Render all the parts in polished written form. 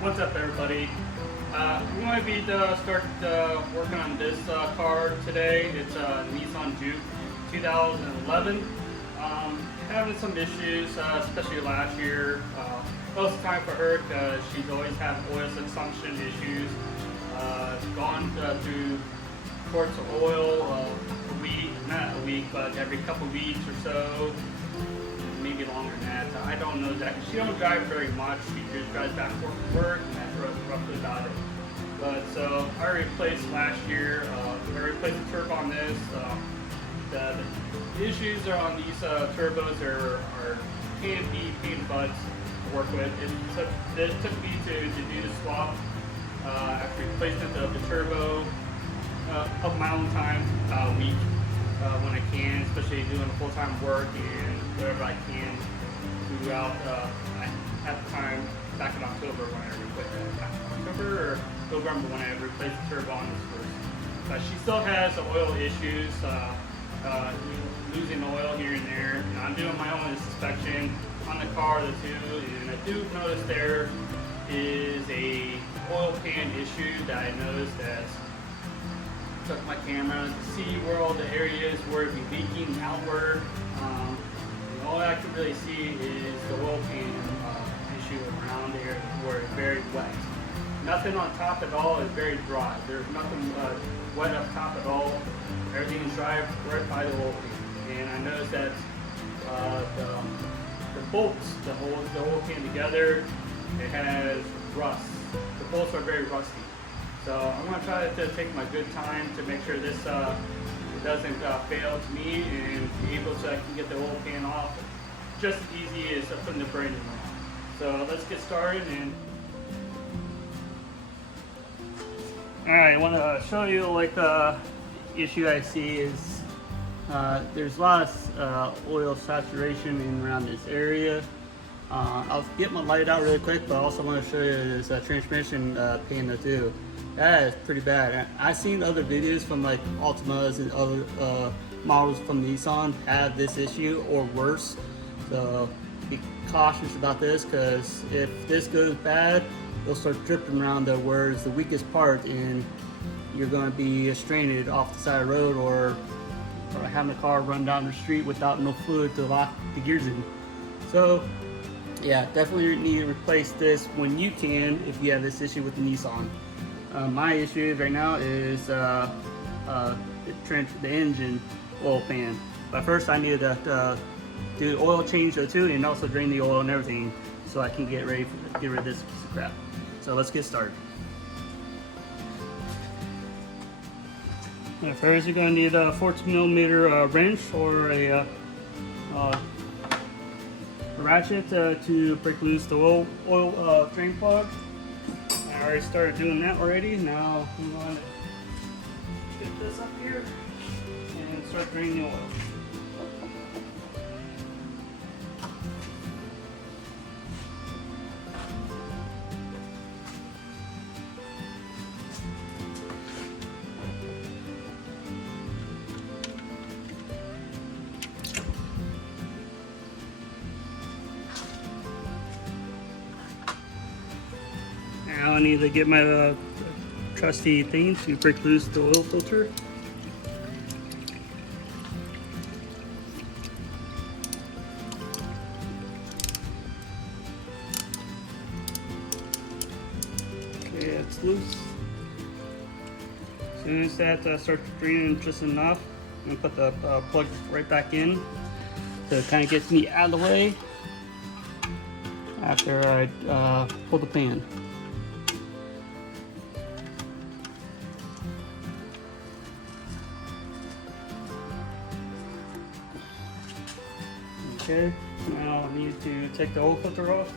What's up, everybody? I'm going to be start working on this car today. It's a Nissan Juke 2011. Having some issues, especially last year. Most of the time for her because she's always had oil consumption issues. Gone through quarts of oil a week, not a week, but every couple weeks or so. Maybe longer than that. I don't know exactly. She don't drive very much. She just drives back and forth to work, and that's roughly about it. But so I replaced last year. I replaced the turbo on this. The issues are on these turbos are can be pain butts to work with. It took me to do the swap after replacement of the turbo of my own time a week when I can, especially doing full-time work and whatever I can throughout. I had the time back in October when I replaced October or November when I replaced the turbo on this first. But she still has the oil issues, losing oil here and there. You know, I'm doing my own inspection on the car, the two, and I do notice there is a oil pan issue that I noticed that took my camera to see where all the areas where it be leaking outward. All I can really see is the oil pan issue around there where it's very wet. Nothing on top at all, is very dry. There's nothing wet up top at all. Everything is dry right by the oil pan. And I noticed that the bolts that hold the oil pan together, it has rust. The bolts are very rusty. So I'm going to try to take my good time to make sure this it doesn't fail to me and be able so I can get the oil pan off just as easy as putting the brand new one on. So let's get started. And alright, I want to show you like the issue I see is there's a lot of oil saturation in around this area. I'll get my light out really quick, but I also want to show you this transmission pan too. That is pretty bad. I've seen other videos from like Altimas and other models from Nissan have this issue or worse. So be cautious about this, because if this goes bad, it'll start dripping around the where is the weakest part, and you're going to be stranded off the side of the road or having the car run down the street without no fluid to lock the gears in. So yeah, definitely need to replace this when you can if you have this issue with the Nissan. My issue right now is the engine oil pan. But first I need to do the oil change too, and also drain the oil and everything so I can get rid of this piece of crap. So let's get started. First you're going to need a 14mm wrench or a ratchet to break loose the oil drain plug. I already started doing that already. Now I'm going to get this up here and start draining the oil. Now I need to get my trusty thing to break loose the oil filter. Okay, it's loose. As soon as that starts draining just enough, I'm going to put the plug right back in to kind of get me out of the way after I pull the pan. Okay, now I need to take the oil filter off.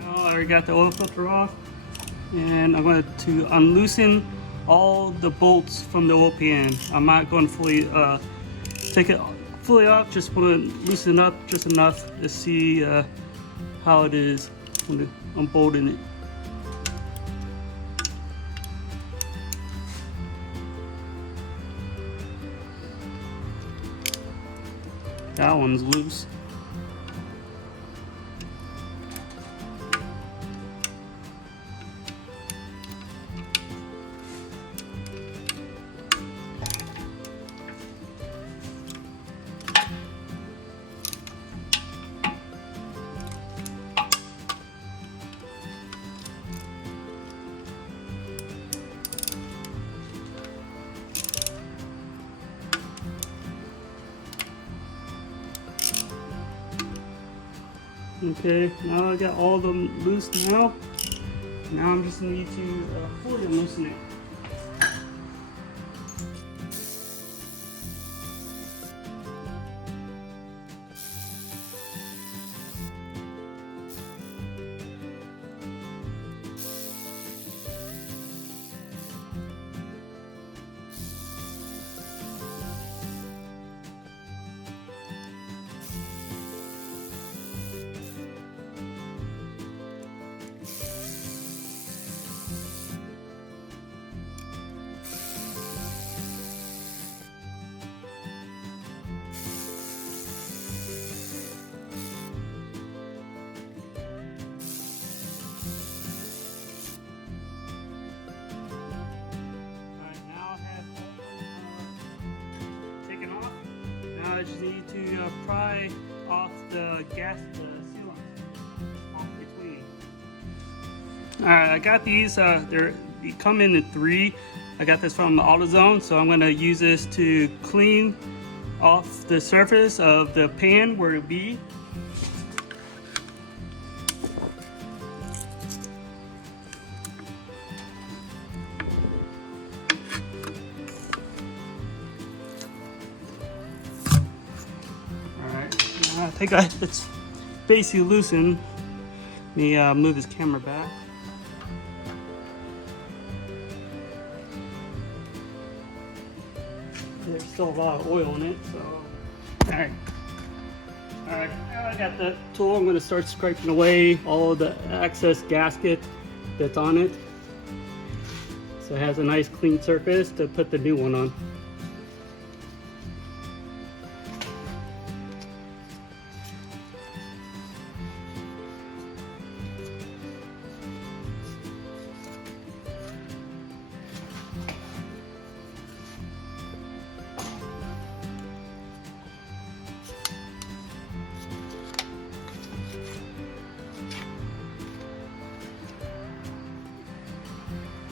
Now I already got the oil filter off, and I'm going to unloosen all the bolts from the oil pan. I'm not going to fully take it fully off, just want to loosen up just enough to see how it is. I'm unbolting it. That one's loose. Okay, now I got all of them loose now. Now I'm just need to fully loosen it. I just need to pry off the gas sealant off between. Alright, I got these, they come in 3. I got this from AutoZone, so I'm going to use this to clean off the surface of the pan where it be. I think it's basically loosened. Let me move this camera back. There's still a lot of oil in it, so. Alright, now I got the tool. I'm going to start scraping away all of the excess gasket that's on it, so it has a nice clean surface to put the new one on.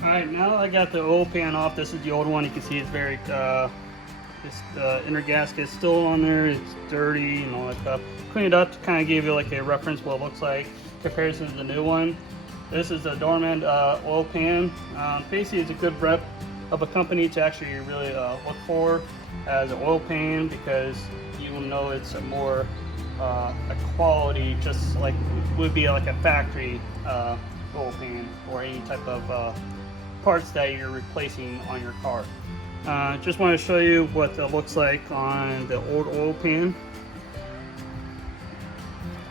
Alright, now I got the oil pan off. This is the old one. You can see it's very, this inner gasket is still on there. It's dirty and all that stuff. Clean it up to kind of give you like a reference what it looks like comparison to the new one. This is a DORMAN Oil Pan. Basically, it's a good rep of a company to actually really look for as an oil pan, because you will know it's a more a quality, just like would be like a factory oil pan or any type of parts that you're replacing on your car. Just want to show you what it looks like on the old oil pan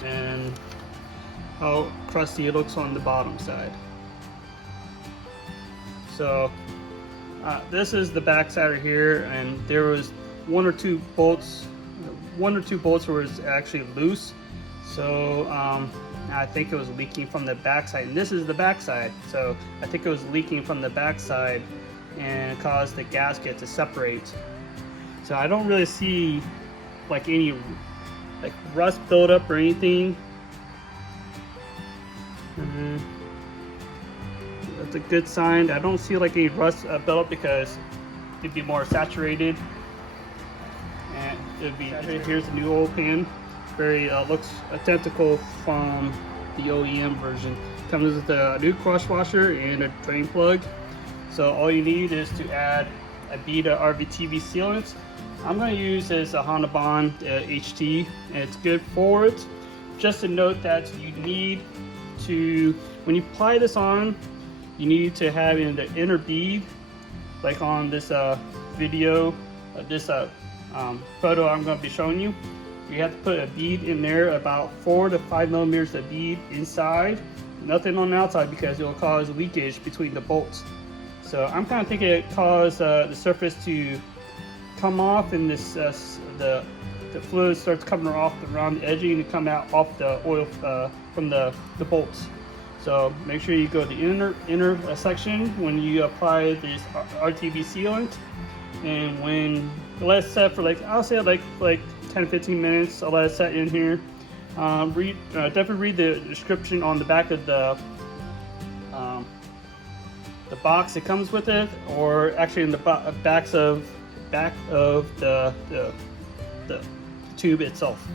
and how crusty it looks on the bottom side. So this is the back side right here, and there was one or two bolts was actually loose. So I think it was leaking from the backside, and this is the backside. So I think it was leaking from the backside and it caused the gasket to separate. So I don't really see like any like rust buildup or anything. That's a good sign. I don't see like any rust buildup because it'd be more saturated, and it'd be. Here's the new oil pan. Very looks identical from the OEM version. Comes with a new cross washer and a drain plug. So all you need is to add a Beta RVTV sealant. I'm going to use this Honda Bond HT, and it's good for it. Just a note that you need to, when you apply this on, you need to have in the inner bead, like on this video, this photo I'm going to be showing you. You have to put a bead in there, about 4 to 5 millimeters of bead inside, nothing on the outside, because it will cause leakage between the bolts. So I'm kind of thinking it caused the surface to come off, and this the fluid starts coming off around the edging and come out off the oil from the bolts. So make sure you go to the inner section when you apply this RTB sealant, and when let it set for I'll say like 10-15 minutes. I'll let it set in here. Definitely read the description on the back of the box that comes with it, or actually in the back of the tube itself.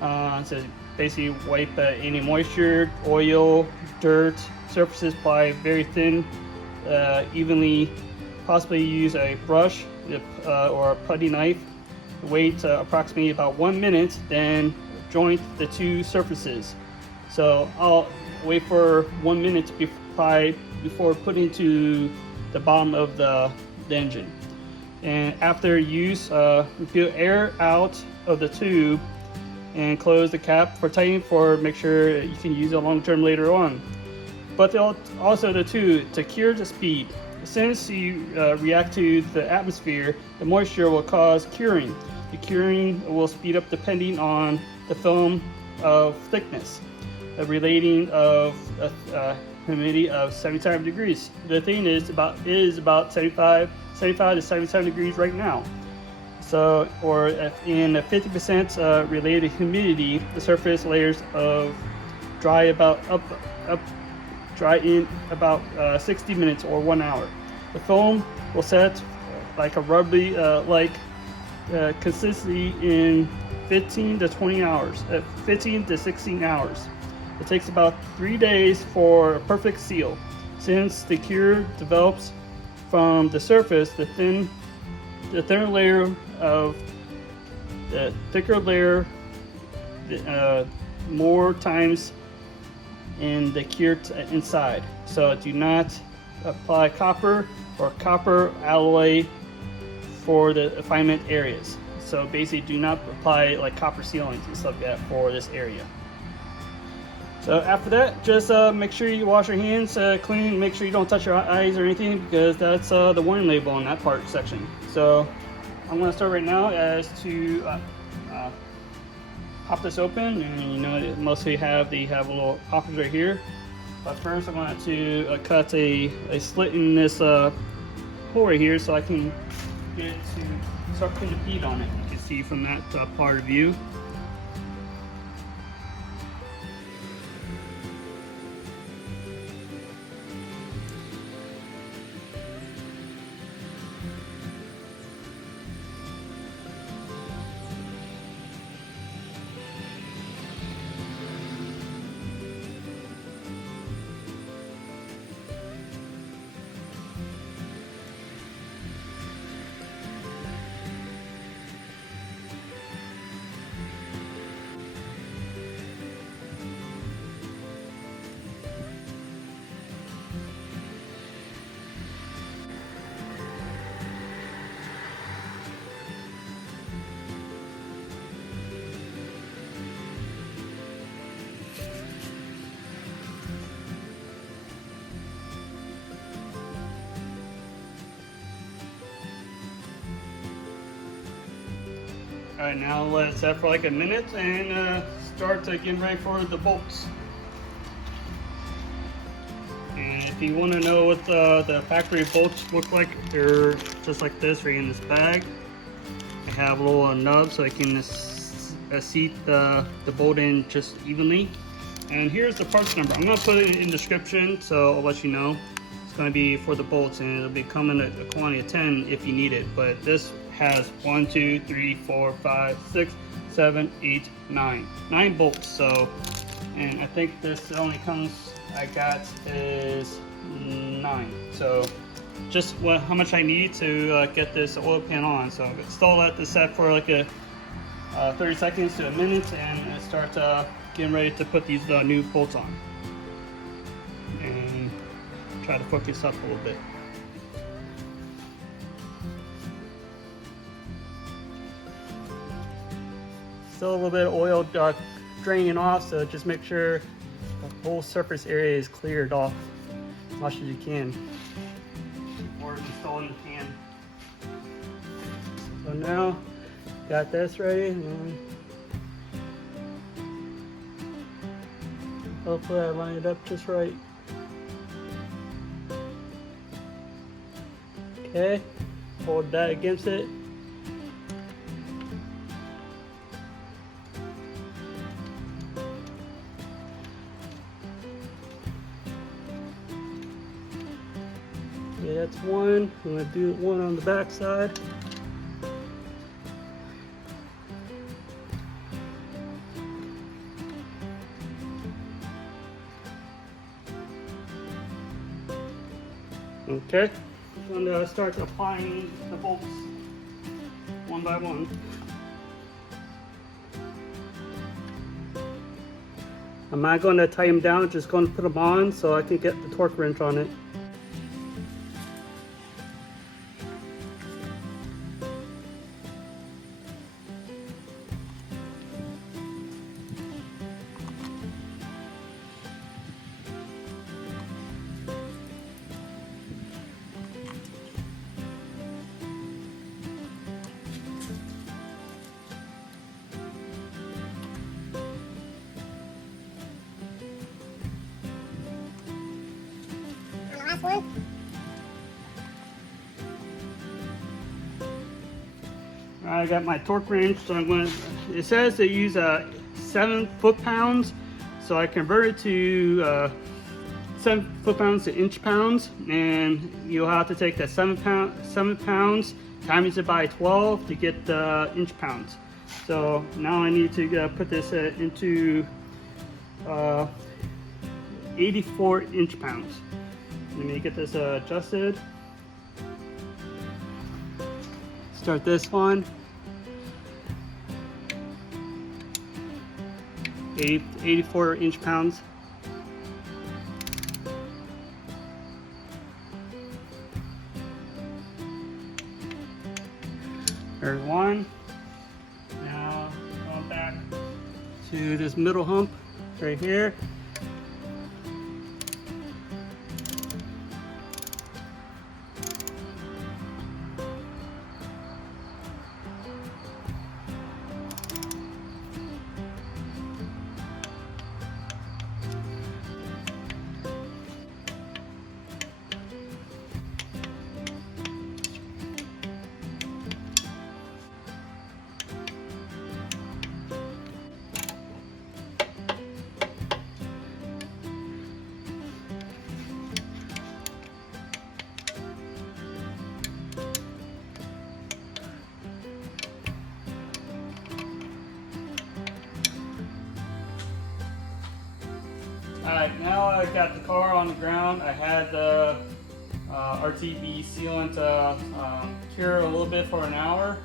So basically wipe any moisture, oil, dirt, surfaces by very thin, evenly. Possibly use a brush or a putty knife. Wait approximately about 1 minute, then joint the two surfaces. So I'll wait for 1 minute before putting to the bottom of the engine. And after use, peel air out of the tube and close the cap for tightening, make sure you can use it long term later on. But also to cure the speed. Since you react to the atmosphere, the moisture will cause curing. The curing will speed up depending on the film of thickness, relating of humidity of 75 degrees. The thing is about 75 to 77 degrees right now. So, or in a 50% related humidity, the surface layers of dry in about 60 minutes or 1 hour. The foam will set like a rubbery consistency in 15 to 16 hours. It takes about 3 days for a perfect seal. Since the cure develops from the surface, the thicker layer, more times in the cure inside. So do not apply copper or copper alloy for the refinement areas. So basically do not apply like copper sealants and stuff like that for this area. So after that, just make sure you wash your hands clean. Make sure you don't touch your eyes or anything, because that's the warning label on that part section. So I'm going to start right now as to pop this open, and you know mostly have little poppers right here. But first I'm going to cut a slit in this hole right here, so I can get it to start putting the bead on it. You can see from that part of view. Alright, now let it set for like a minute and start getting ready for the bolts. And if you want to know what the factory bolts look like, they're just like this right in this bag. They have a little nub so I can seat the bolt in just evenly. And here's the parts number. I'm going to put it in the description, so I'll let you know. It's going to be for the bolts, and it'll be coming a quantity of 10 if you need it. But this has 1, 2, 3, 4, 5, 6, 7, 8, 9 bolts. So, and I think this only comes, I got is 9. So just how much I need to get this oil pan on. So I'm gonna still let this set for like a 30 seconds to a minute, and start getting ready to put these new bolts on. And try to focus up a little bit. still a little bit of oil draining off, so just make sure the whole surface area is cleared off as much as you can before installing the pan. So now, got this ready, and hopefully I line it up just right. Okay, hold that against it. Okay, that's one. I'm going to do one on the back side. Okay, I'm going to start applying the bolts one by one. I'm not going to tie them down, just going to put them on so I can get the torque wrench on it. One. I got my torque wrench, so I'm going to, it says to use 7 foot-pounds, so I convert it to 7 foot-pounds to inch-pounds, and you'll have to take that 7 pounds, times it by 12 to get the inch-pounds. So now I need to put this into 84 inch-pounds. Let me get this adjusted. Start this one. 84 inch-pounds. There's one. Now going back to this middle hump right here. Alright, now I got the car on the ground. I had the RTB sealant cure a little bit for an hour,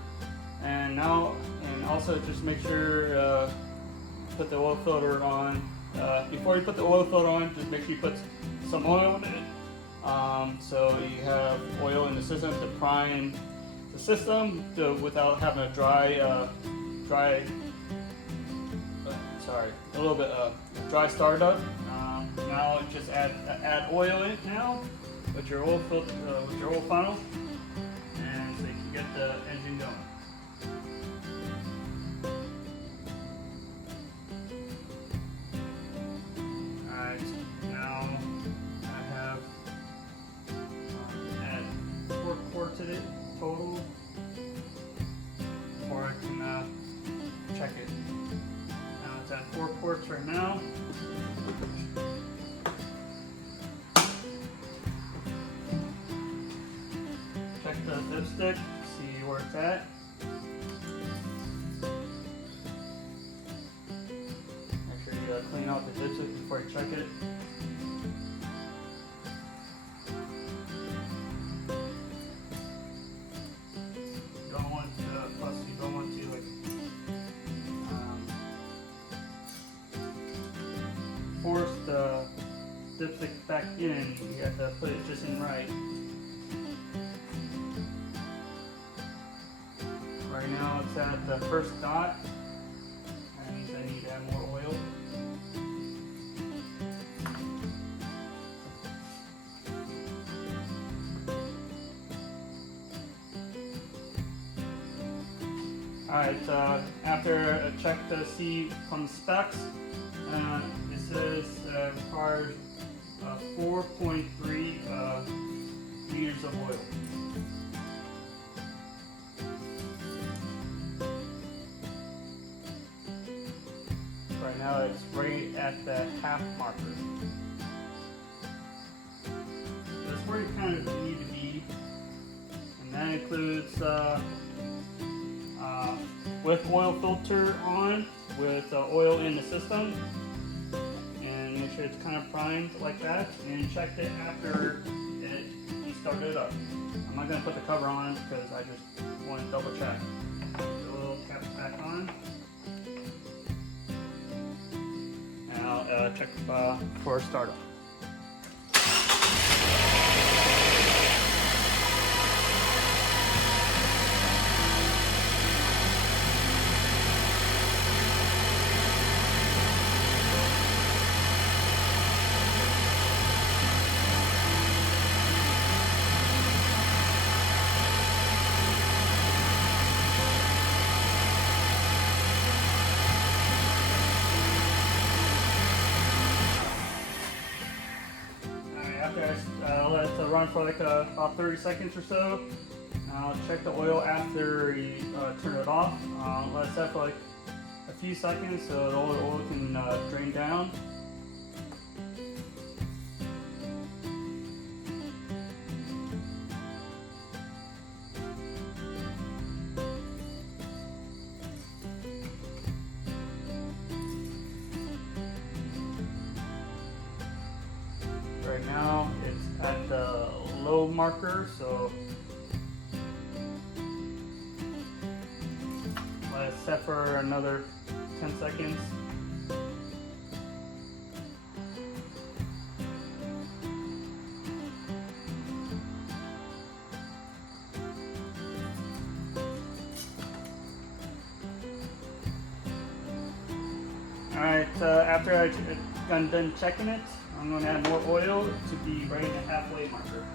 and also just make sure put the oil filter on. Before you put the oil filter on, just make sure you put some oil in it, so you have oil in the system to prime the system without having a dry startup. Now just add oil in it now with your oil filter, with your oil funnel, and so you can get the engine going. Alright, now I have add 4 quarts in it total before I can check it. Now it's at 4 quarts right now. Check the dipstick, see where it's at. Make sure you clean out the dipstick before you check it. You don't want to, plus you don't want to force the dipstick back in. You have to put it just in right. Right now it's at the first dot. add more oil. Alright, after I checked to see from the specs, it says requires 4.3 liters of oil. Right now it's right at the half marker. That's where you kind of need to be. And that includes with oil filter on, with oil in the system. And make sure it's kind of primed like that. And check it after you start it up. I'm not going to put the cover on because I just want to double check. The oil cap back on. And I'll check for startup. I'll let it run for like about 30 seconds or so. I'll check the oil after you turn it off. Let it set for like a few seconds so the oil can drain down. Right now it's at the low marker, so let it set for another 10 seconds. Alright, after I'm done checking it, I'm going to add more oil to be right in the halfway marker.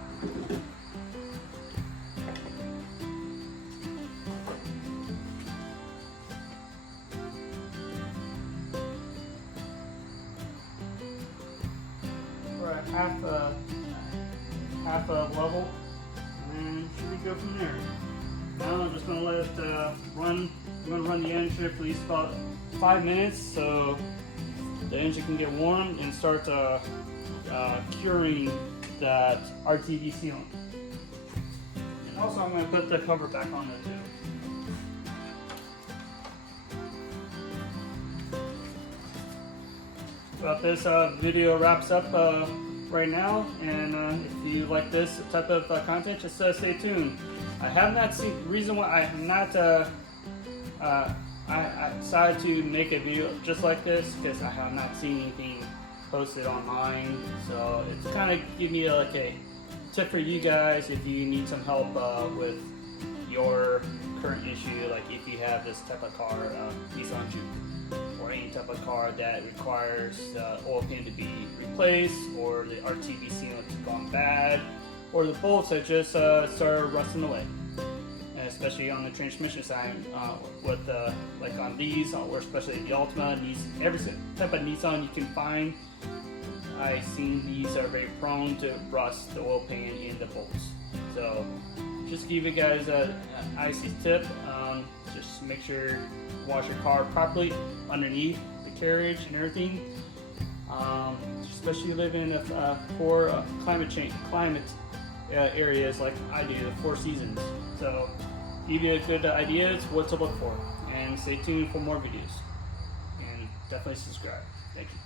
We're at half a level, and should we go from there? Now I'm just going to let it run. I'm going to run the engine for at least about 5 minutes so the engine can get warm and start curing that RTV sealant. And also I'm going to put the cover back on there too. But this video wraps up right now, and if you like this type of content, just stay tuned. I have not seen, reason why I have not I decided to make a video just like this because I have not seen anything posted online, so it's kind of give me like a tip for you guys if you need some help with your current issue, like if you have this type of car, Nissan Juke, or any type of car that requires the oil pan to be replaced, or the RTV sealant has gone bad, or the bolts that just started rusting away. Especially on the transmission side, with like on these, or especially the Ultima, these every type of Nissan you can find, I've seen these are very prone to rust, the oil pan and the bolts. So just give you guys an icy tip. Just make sure you wash your car properly underneath the carriage and everything. Especially if you live in a poor climate areas like I do, the 4 seasons. So give you good ideas what to look for, and stay tuned for more videos, and definitely subscribe. Thank you.